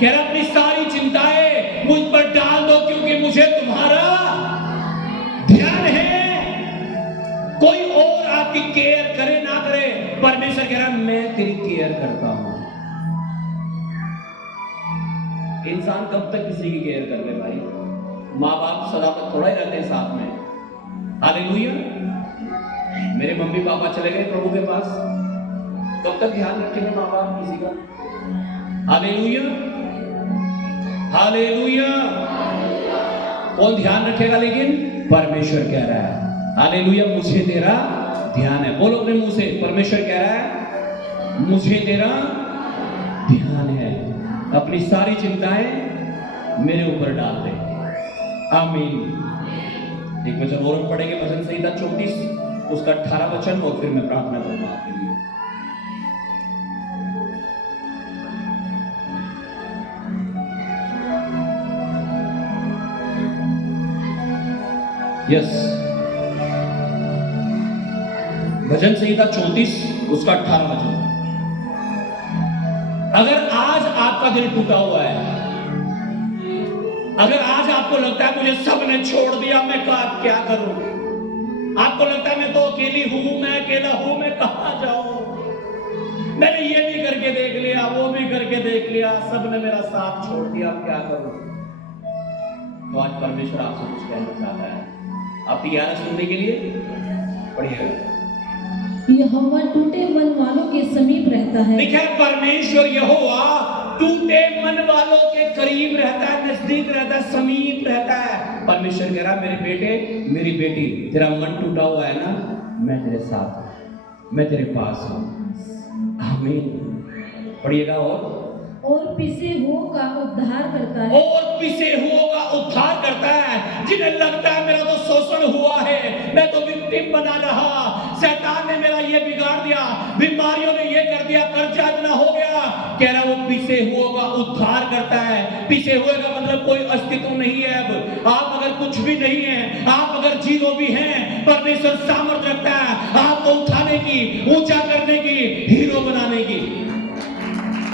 कह रहा अपनी सारी चिंताएं मुझ पर डाल दो, क्योंकि मुझे तुम्हारा ध्यान है। कोई और आपकी केयर करे ना करे, परमेश्वर कह रहा मैं तेरी केयर करता हूं। इंसान कब तक किसी की केयर कर ले भाई? माँ बाप सदा तक थोड़ा ही रहते हैं साथ में। हालेलुया। मेरे मम्मी पापा चले गए प्रभु के पास, कब तक ध्यान रखेंगे माँ बाप किसी का? Hallelujah, hallelujah. कौन ध्यान रखेगा? लेकिन परमेश्वर कह रहा है हालेलुया मुझे तेरा ध्यान है। बोलो अपने मुंह से, परमेश्वर कह रहा है मुझे तेरा ध्यान है। अपनी सारी चिंताएं मेरे ऊपर डाल दे। आमीन। एक वचन और हम पढ़ेंगे, भजन संहिता 34 उसका 18 वचन, और फिर मैं प्रार्थना करूंगा आपके लिए। यस, भजन संहिता 34 उसका 18 वचन। अगर आज आपका दिल टूटा हुआ है, अगर आज आपको लगता है मुझे सबने छोड़ दिया, मैं क्या करूं? आपको लगता है मैं तो अकेली हूं, मैं अकेला हूं, मैं कहां जाऊं? मैंने ये भी करके देख लिया, वो भी करके देख लिया, सबने मेरा साथ छोड़ दिया, अब क्या करूं? तो आज परमेश्वर आपसे कुछ कहना चाहता है। आप तैयार हैं सुनने के लिए? पढ़िएगा। यहोवा टूटे मन वालों के समीप रहता है। लिखा है परमेश्वर यहोवा टूटे मन वालों के करीब रहता है, नजदीक रहता है, समीप रहता है। परमेश्वर कह रहा मेरे बेटे, मेरी बेटी, तेरा मन टूटा हुआ है ना, मैं तेरे साथ हूं, मैं तेरे पास हूं। आमीन। पढ़िएगा। और पिसे हुओं का उद्धार करता है। और पिसे हुओं का उद्धार करता है। जिन्हें लगता है मेरा तो शोषण हुआ है, मैं तो विक्टिम बना रहा, शैतान ने मेरा ये बिगाड़ दिया, बीमारियों ने ये कर दिया, कर्जा इतना हो गया, कह रहा वो पिसे हुओं का उद्धार करता है। पिसे हुए का मतलब कोई अस्तित्व नहीं है। अब आप अगर कुछ भी नहीं है, आप अगर जीरो भी हैं, परमेश्वर सामर्थ्य रखता है आपको उठाने की, ऊंचा करने की, हीरो बनाने की।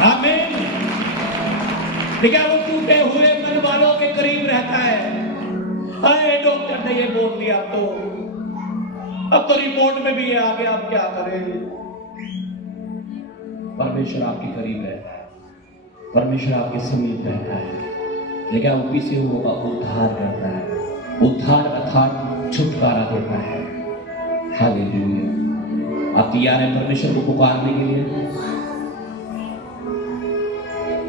आमीन। देखिए वो टूटे हुए मन वालों के करीब रहता है। अरे डॉक्टर ने ये बोल दिया, अब तो रिपोर्ट में भी ये आ गया, अब क्या करें? परमेश्वर आपके करीब रहता है, परमेश्वर आपके समीप रहता है, लेकिन ऊपी से वो उद्धार करता है, उद्धार अर्थात छुटकारा देता है। हालेलुया। आप तैयार हैं परमेश्वर को पुकारने के लिए,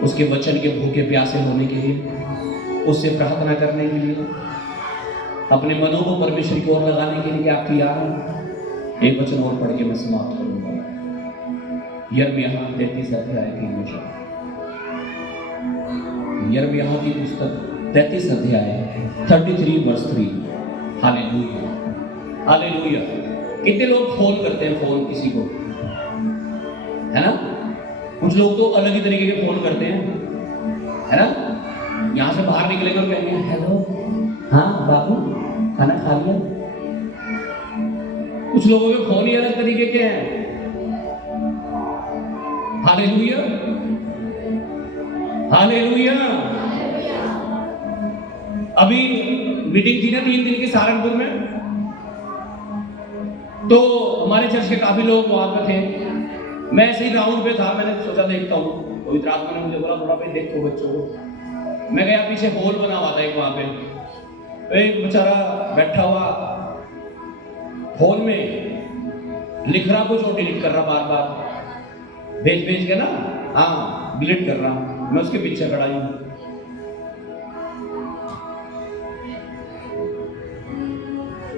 उसके वचन के भूखे प्यासे होने के लिए, उससे प्रार्थना करने के लिए, अपने मनों को परमेश्वर की ओर लगाने के लिए? आप तैयार हैं? एक वचन और पढ़ के मैं समाप्त करूंगा। यिर्मयाह 33 अध्याय 3 वचन। यिर्मयाह की पुस्तक 33 अध्याय 33 वर्ष 3। Hallelujah, hallelujah. कितने लोग फोन करते हैं फोन किसी को, है ना? कुछ लोग तो अलग ही तरीके के फोन करते हैं, है ना? यहां से बाहर निकलेंगे और कहेंगे हेलो, हाँ बाबू खाना खा लिया। कुछ लोगों के फोन ही अलग तरीके के हैं। Hallelujah, hallelujah. अभी मीटिंग थी ना 3 दिन की सहारनपुर में, तो हमारे चर्च के काफी लोग वहां पे थे। मैं ऐसे ही राउंड पे था, मैंने सोचा देखता हूँ। पवित्र आत्मा ने मुझे बोला थोड़ा भाई देखो बच्चों को। मैं गया, पीछे हॉल बना हुआ था एक, वहां पे एक बेचारा बैठा हुआ हॉल में लिख रहा कुछ और डिलीट कर रहा, बार बार भेज भेज के ना, हाँ डिलीट कर रहा। मैं उसके पीछे खड़ा हूं।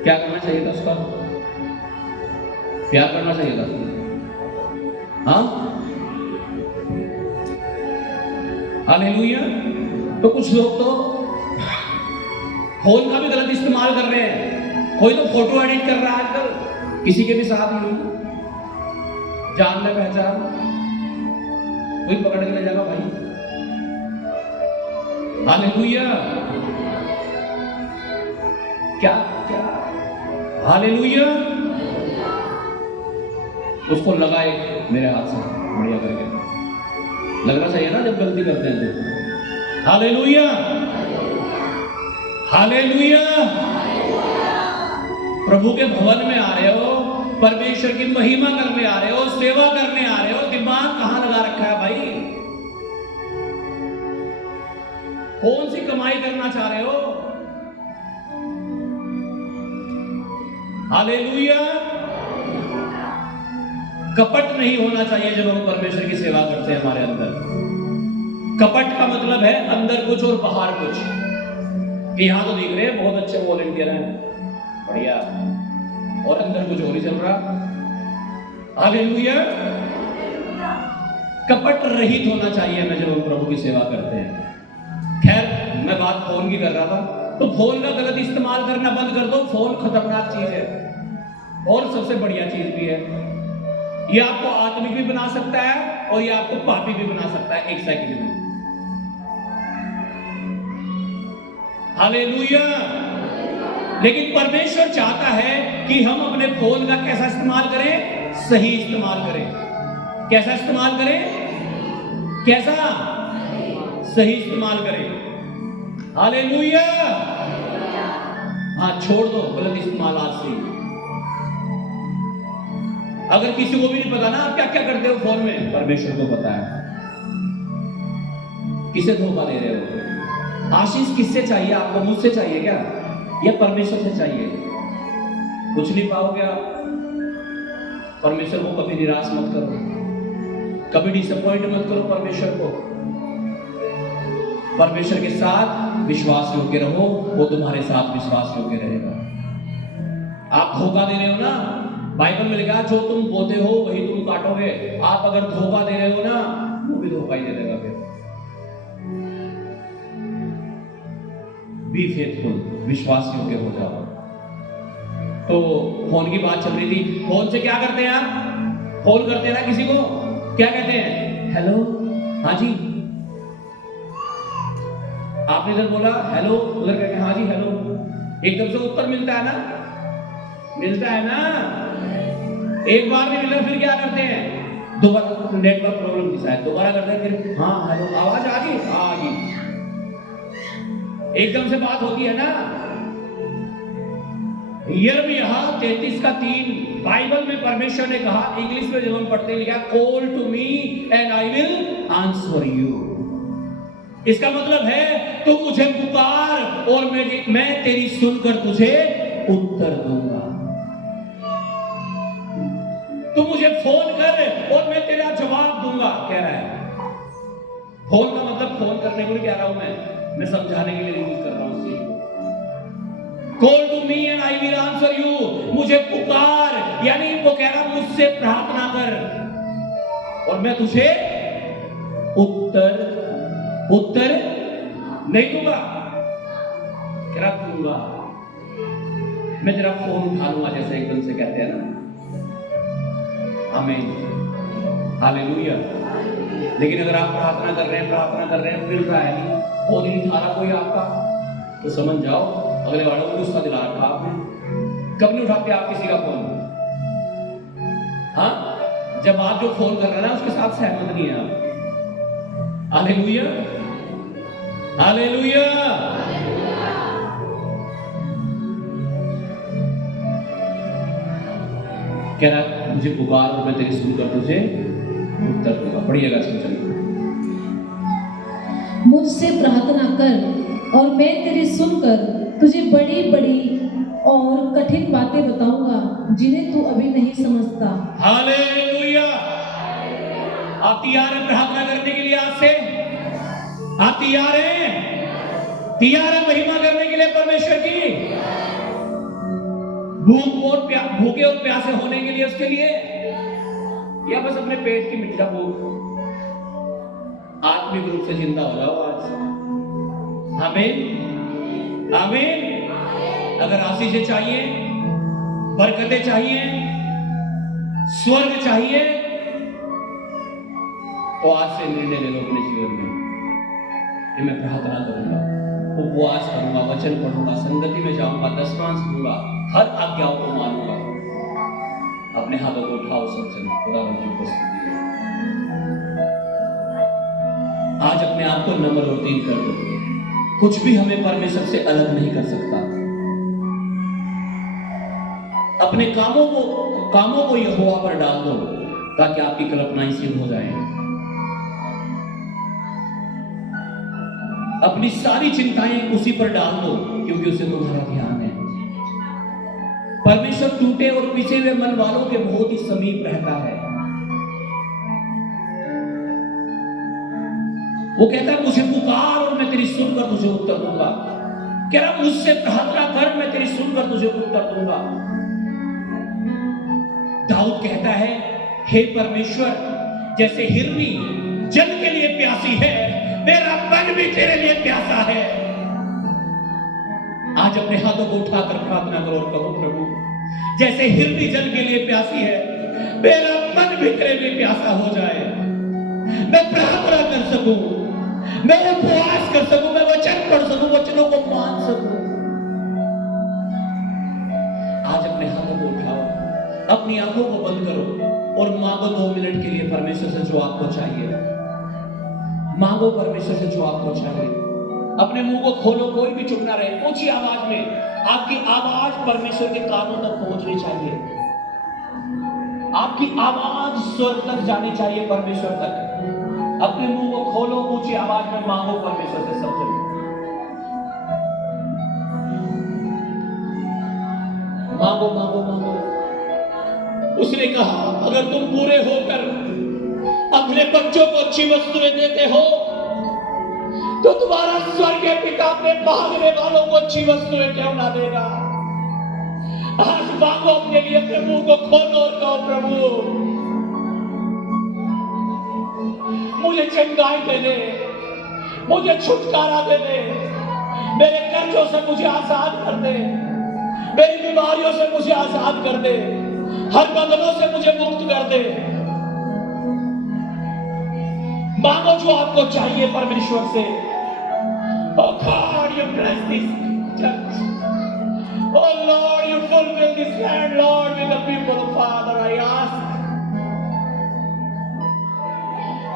क्या करना चाहिए था उसका? प्यार करना चाहिए था, हाँ? हालेलुया। तो कुछ लोग तो फोन का भी गलत इस्तेमाल कर रहे हैं। कोई तो फोटो एडिट कर रहा है आजकल, किसी के भी साथ ही जान न पहचान, कोई पकड़ के ले जाएगा भाई। हालेलुया, क्या क्या, हालेलुया। उसको लगाए मेरे हाथ से बढ़िया करके, लगना चाहिए ना जब गलती करते हैं तो। Hallelujah, hallelujah. प्रभु के भवन में आ रहे हो, परमेश्वर की महिमा करने आ रहे हो, सेवा करने आ रहे हो, दिमाग कहां लगा रखा है भाई? कौन सी कमाई करना चाह रहे हो? हालेलुया। कपट नहीं होना चाहिए जब हम परमेश्वर की सेवा करते हैं। हमारे अंदर कपट का मतलब है अंदर कुछ और बाहर कुछ। कि यहां तो दिख रहे हैं बहुत अच्छे वॉलंटियर हैं, बढ़िया, और अंदर कुछ और ही चल रहा। हालेलुया। कपट रहित होना चाहिए हमें जब हम प्रभु की सेवा करते हैं। खैर, मैं बात फोन की कर रहा था, तो फोन का गलत इस्तेमाल करना बंद कर दो। फोन खतरनाक चीज है और सबसे बढ़िया चीज भी है। ये आपको आत्मिक भी बना सकता है और ये आपको पापी भी बना सकता है एक सेकंड में। हालेलुया। लेकिन परमेश्वर चाहता है कि हम अपने फोन का कैसा इस्तेमाल करें? सही इस्तेमाल करें। कैसा इस्तेमाल करें? कैसा? सही इस्तेमाल करें। हालेलुया। हाँ, छोड़ दो गलत इस्तेमाल आज से। अगर किसी को भी नहीं पता ना आप क्या क्या करते हो फोन में, परमेश्वर को पता है। किसे धोखा दे रहे हो? आशीष किससे चाहिए आपको? मुझसे चाहिए क्या, या परमेश्वर से चाहिए? कुछ नहीं पाओगे आप। परमेश्वर को कभी निराश मत करो, कभी डिसअपॉइंट मत करो परमेश्वर को। परमेश्वर के साथ विश्वास योग्य रहो, वो तुम्हारे साथ विश्वास योग्य रहेगा। आप धोखा दे रहे हो ना, बाइबल में लिखा जो तुम बोते हो वही तुम काटोगे। आप अगर धोखा दे रहे हो ना, वो भी धोखा ही दे देगा फिर। बी फेथफुल, विश्वास योग्य हो जाओ। तो फोन की बात चल रही थी। फोन से क्या करते हैं आप? फोन करते हैं ना किसी को, क्या कहते हैं? हेलो, हाँ जी। आपने इधर बोला हेलो, उधर कहते हैं हाँ जी हेलो। एकदम से उत्तर मिलता है ना? मिलता है ना? एक बार नहीं मिला फिर क्या करते हैं? दोबारा नेटवर्क प्रॉब्लम की शायद दोबारा करते हैं, फिर हाँ हेलो, आवाज आ गई, आ गई। एकदम से बात होती है ना। यिर्मयाह 33 का 3 बाइबल में परमेश्वर ने कहा, इंग्लिश में जब हम पढ़ते हैं लिखा call to me and I will answer you. इसका मतलब है तू मुझे पुकार और मैं तेरी सुनकर तुझे उत्तर दूंगा। तू मुझे फोन कर और मैं तेरा जवाब दूंगा, कह रहा है। फोन का मतलब फोन करने को नहीं कह रहा हूं मैं समझाने के लिए यूज कर रहा हूं इस चीज को। Call to me and I will answer you, मुझे पुकार, यानी वो कह रहा मुझसे प्रार्थना कर और मैं तुझे उत्तर नहीं दूंगा, कह रहा दूंगा। मैं तेरा फोन उठा लूंगा, जैसे एकदम से कहते हैं ना, आमीन, हालेलुया। लेकिन अगर आप प्रार्थना कर रहे हैं मिल रहा है नहीं, फोन ही नहीं उठा रहा कोई आपका, तो समझ जाओ अगले वालों को गुस्सा दिला रखा आपने। कब नहीं उठाते आप किसी का फोन? हाँ, जब आप जो फोन कर रहे हैं ना उसके साथ सहमत नहीं है आप। Hallelujah, hallelujah. कह रहा मुझे पुकार और मैं तेरी सुनकर तुझे उत्तर दूंगा। पढ़िएगा, समझिए। मुझसे प्रार्थना कर और मैं तेरी सुनकर तुझे बड़ी बड़ी और कठिन बातें बताऊंगा जिन्हें तू अभी नहीं समझता। हालेलुया। आप तैयार हैं प्रार्थना करने के लिए? आज से आप तैयार हैं? तैयार हैं महिमा करने के लिए परमेश्वर की? भूखे और प्यासे होने के लिए, उसके लिए, या बस अपने पेट की मिठा भूख? आत्मिक रूप से जिंदा हो जाओ आज। आमीन, आमीन। अगर आशीषें चाहिए, बरकतें चाहिए, स्वर्ग चाहिए, तो आज से निर्णय ले लो अपने जीवन में कि मैं प्रार्थना करूंगा, उपवास करूंगा, वचन पढ़ूंगा, संगति में जाऊंगा, दशमांश दूंगा, हर आज्ञाओं को मानूंगा। अपने हाथों को उठाओ सब जन, खुदा की उपस्थिति है। आज अपने आप को नम्र और दीन कर दो। कुछ भी हमें परमेश्वर से अलग नहीं कर सकता। अपने कामों को यहोवा पर डाल दो ताकि आपकी कल्पनाएं सिद्ध हो जाएं। अपनी सारी चिंताएं उसी पर डाल दो क्योंकि उसे तुम्हारा ध्यान है। परमेश्वर टूटे और पिछे हुए मन वालों के बहुत ही समीप रहता है। वो कहता है मुझे पुकार और मैं तेरी सुनकर तुझे उत्तर दूंगा। कह रहा मुझसे प्रार्थना कर, मैं तेरी सुनकर तुझे उत्तर दूंगा। दाऊद कहता है हे परमेश्वर, जैसे हिरनी जल के लिए प्यासी है, मेरा मन भी तेरे लिए प्यासा है। आज अपने हाथों को उठाकर प्रार्थना करो और कहो प्रभु, जैसे हिरनी जल के लिए प्यासी है, मेरा मन भी तेरे लिए प्यासा हो जाए। मैं प्रार्थना कर सकूं, मैं उपवास कर सकूं, मैं वचन पढ़ सकूं, वचनों को मान सकूं। आज अपने हाथों को उठाओ, अपनी आंखों को बंद करो और मांगो 2 मिनट के लिए परमेश्वर से जो आपको चाहिए। मांगो परमेश्वर से जो आपको चाहिए। अपने मुंह को खोलो, कोई भी चुप ना रहे। ऊंची आवाज में, आपकी आवाज परमेश्वर के कानों तक पहुंचनी चाहिए। आपकी आवाज स्वर्ग तक जानी चाहिए, परमेश्वर तक। अपने मुंह को खोलो, ऊंची आवाज में मांगो परमेश्वर से सब जगह। मांगो मांगो मांगो। उसने कहा अगर तुम पूरे होकर अपने बच्चों को अच्छी वस्तुएं देते हो तो तुम्हारा स्वर्गीय पिता अपने मांगने वालों को अच्छी वस्तुएं क्यों ना देगा। आज मांगो अपने लिए, अपने मुंह को खोलो और कहो प्रभु मुझे चंगाई दे दे, मुझे छुटकारा दे दे, मेरे कर्जों से मुझे आजाद कर दे, मेरी बीमारियों से मुझे आजाद कर दे, हर बंधनों से मुझे मुक्त कर दे। मांगो जो आपको चाहिए परमेश्वर से। Oh God, you bless this church. Oh Lord, you fulfill this land, Lord, with the people of Father. I ask.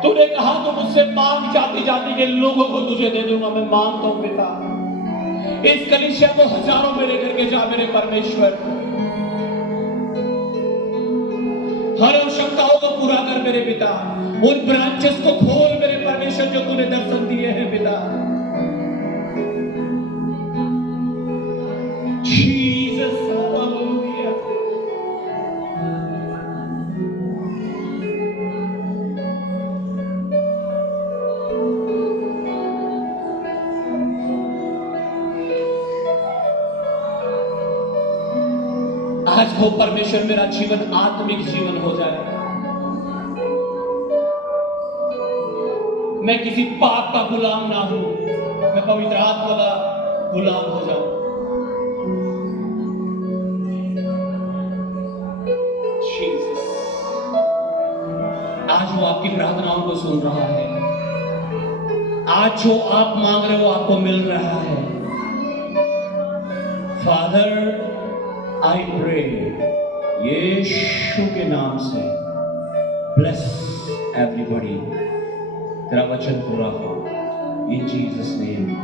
तूने कहा तो मुझसे मांग, जाति जाति के लोगों को तुझे दे दूंगा। मैं मांगता हूं पिता, इस कलीसिया को हजारों में लेकर के जा मेरे परमेश्वर। हर आवश्यकताओं को पूरा कर मेरे पिता। उन ब्रांचेस को खोल मेरे परमेश्वर जो तूने दर्शन दिए हैं पिता। Jesus hallelujah. आज हो परमेश्वर मेरा जीवन आत्मिक जीवन हो जाए। मैं किसी पाप का गुलाम ना हूं, मैं पवित्र आत्मा का गुलाम हो जाऊं। जीसस, आज वो आपकी प्रार्थनाओं को सुन रहा है। आज जो आप मांग रहे हो आपको मिल रहा है। फादर, आई प्रे यीशु के नाम से, ब्लेस एवरीबॉडी। तेरा वचन पूरा हो इन जीसस नेम।